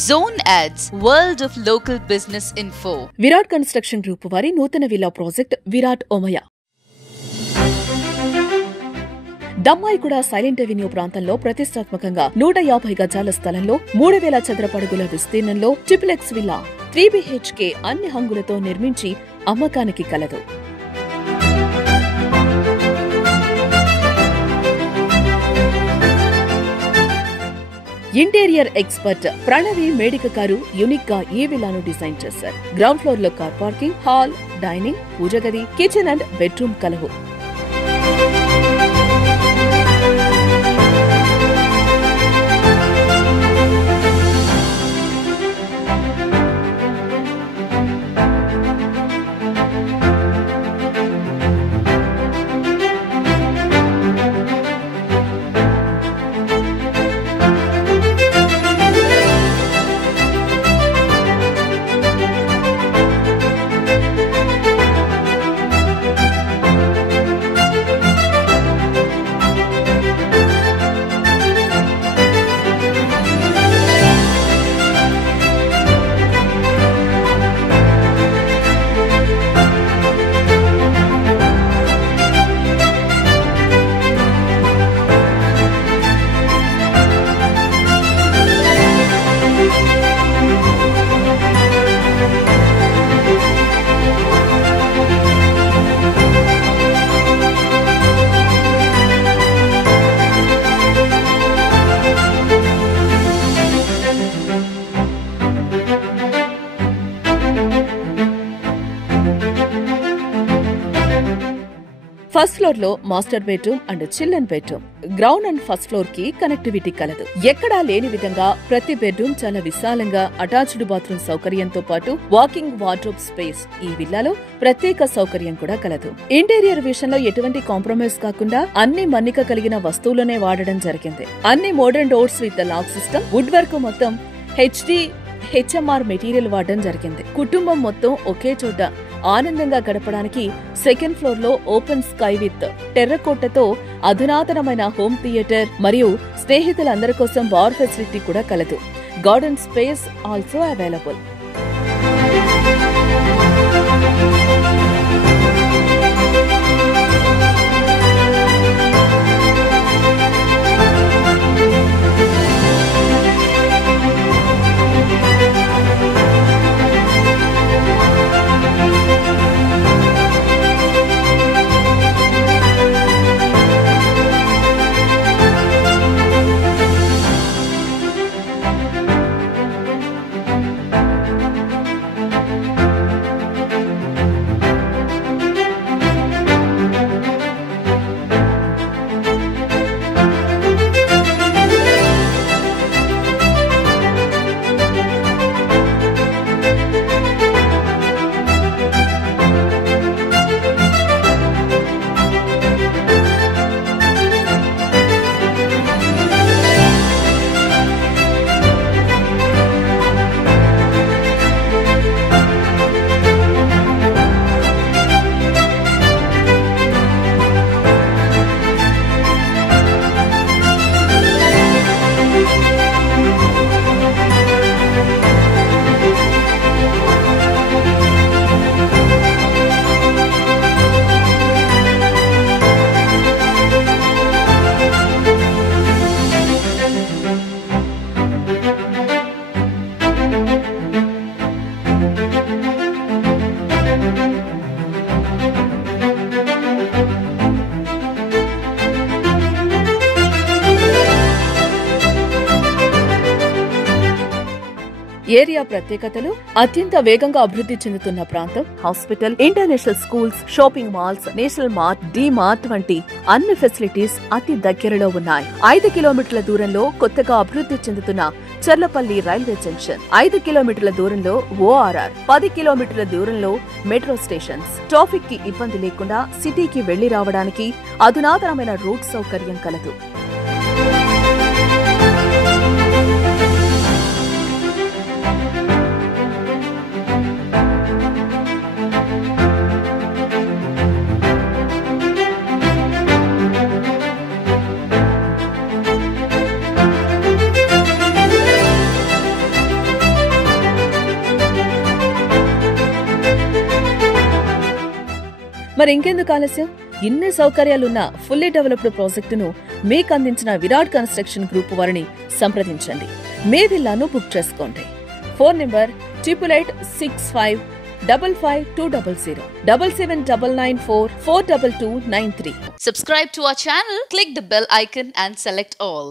Zone Ads, World of Local Business Info. Virat construction group వారి నూతన villa project Virat ఓమయ. Dammaiguda silent avenue ప్రాంతంలో ప్రతిష్టాత్మకంగా 150 గజాల స్థలంలో 3000 చదరపడుగుల విస్తీర్ణంలో ట్రిపుల్ విల్లా 3 BHK అన్ని హంగులతో నిర్మించి అమ్మకానికి కలదు. ఇంటీరియర్ ఎక్స్పర్ట్ ప్రణవి మేడిక గారు యూనిక్ గా ఈ విల్లాను డిజైన్ చేశారు. గ్రౌండ్ ఫ్లోర్ లో కార్ పార్కింగ్, హాల్, డైనింగ్, పూజ గది, కిచెన్ అండ్ బెడ్రూమ్ కలవు. ఫస్ట్ ఫ్లోర్ లో master bedroom and children bedroom, ground and first floor కి కనెక్టివిటీ కలదు. ఎక్కడా లేని విధంగా ప్రతి బెడ్రూమ్ చాలా విశాలంగా అటాచ్డ్ బాత్రూమ్ సౌకర్యంతో పాటు వాకింగ్ వార్డ్రోబ్ స్పేస్. ఈ విల్లాలో ప్రత్యేక సౌకర్యం కూడా కలదు. ఇంటీరియర్ విషయంలో ఎటువంటి కాంప్రమైజ్ కాకుండా అన్ని మన్నిక కలిగిన వస్తువులనే వాడడం జరిగింది. అన్ని modern doors with lock system, wood work మొత్తం HMR మెటీరియల్ వాడడం జరిగింది. కుటుంబం మొత్తం ఒకే చోట ఆనందంగా గడపడానికి సెకండ్ ఫ్లోర్ లో ఓపెన్ స్కై విత్ టెర్రకోటతో అధునాతనమైన హోమ్ థియేటర్ మరియు స్నేహితులందరి కోసం బార్ ఫెసిలిటీ కూడా కలదు. Garden space also available. Area ప్రత్యేకతలు: అత్యంత వేగంగా అభివృద్ధి చెందుతున్న ప్రాంతం, hospital, international schools, shopping malls, national mart, D Mart వంటి అన్ని ఫెసిలిటీస్ అతి దగ్గరలో ఉన్నాయి. 5 కిలోమీటర్ల దూరంలో కొత్తగా అభివృద్ధి చెందుతున్న చర్లపల్లి రైల్వే జంక్షన్, 5 కిలోమీటర్ల దూరంలో ORR, 10 కిలోమీటర్ల దూరంలో మెట్రో స్టేషన్స్. ట్రాఫిక్ కి ఇబ్బంది లేకుండా సిటీకి వెళ్లి రావడానికి అధునాతనమైన రూట్ సౌకర్యం కలదు. మరి ఇంకెందుకు ఆలస్యం? ఇన్ని సౌకర్యాలున్న ఫుల్లీ డెవలప్డ్ ప్రాజెక్టును మీకు అందించిన విరాట్ కన్స్ట్రక్షన్ గ్రూప్ వారిని సంప్రదించండి. మీ విల్లాను బుక్ చేసుకోండి. Phone number 8865555200 7799442293. Subscribe to our channel, click the bell icon and select all.